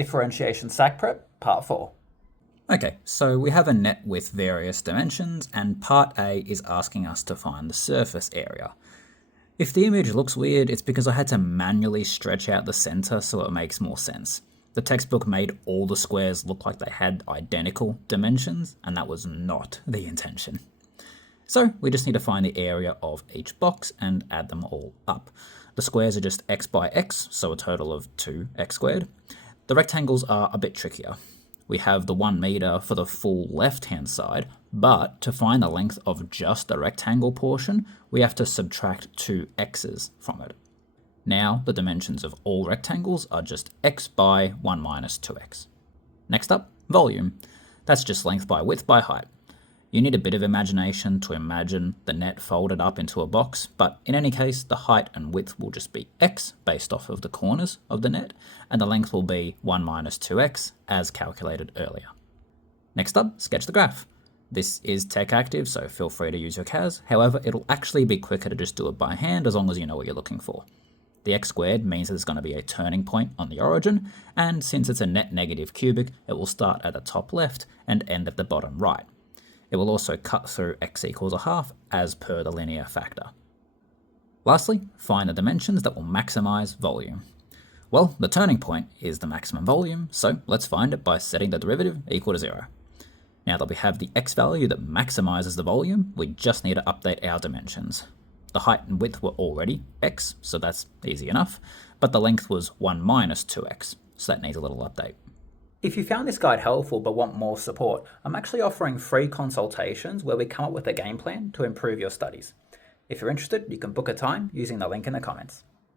Differentiation SAC Prep, Part 4. Okay, so we have a net with various dimensions, and Part A is asking us to find the surface area. If the image looks weird, it's because I had to manually stretch out the center so it makes more sense. The textbook made all the squares look like they had identical dimensions, and that was not the intention. So we just need to find the area of each box and add them all up. The squares are just x by x, so a total of 2x squared. The rectangles are a bit trickier. We have the 1 meter for the full left-hand side, but to find the length of just the rectangle portion, we have to subtract 2 x's from it. Now the dimensions of all rectangles are just x by 1 minus 2x. Next up, volume. That's just length by width by height. You need a bit of imagination to imagine the net folded up into a box, but in any case, the height and width will just be x based off of the corners of the net, and the length will be 1 minus 2x as calculated earlier. Next up, sketch the graph. This is tech active, so feel free to use your CAS. However, it'll actually be quicker to just do it by hand as long as you know what you're looking for. The x squared means there's going to be a turning point on the origin, and since it's a net negative cubic, it will start at the top left and end at the bottom right. It will also cut through x equals a half as per the linear factor. Lastly, find the dimensions that will maximize volume. Well, the turning point is the maximum volume, so let's find it by setting the derivative equal to 0. Now that we have the x value that maximizes the volume, we just need to update our dimensions. The height and width were already x, so that's easy enough, but the length was 1 minus 2x, so that needs a little update. If you found this guide helpful but want more support, I'm actually offering free consultations where we come up with a game plan to improve your studies. If you're interested, you can book a time using the link in the comments.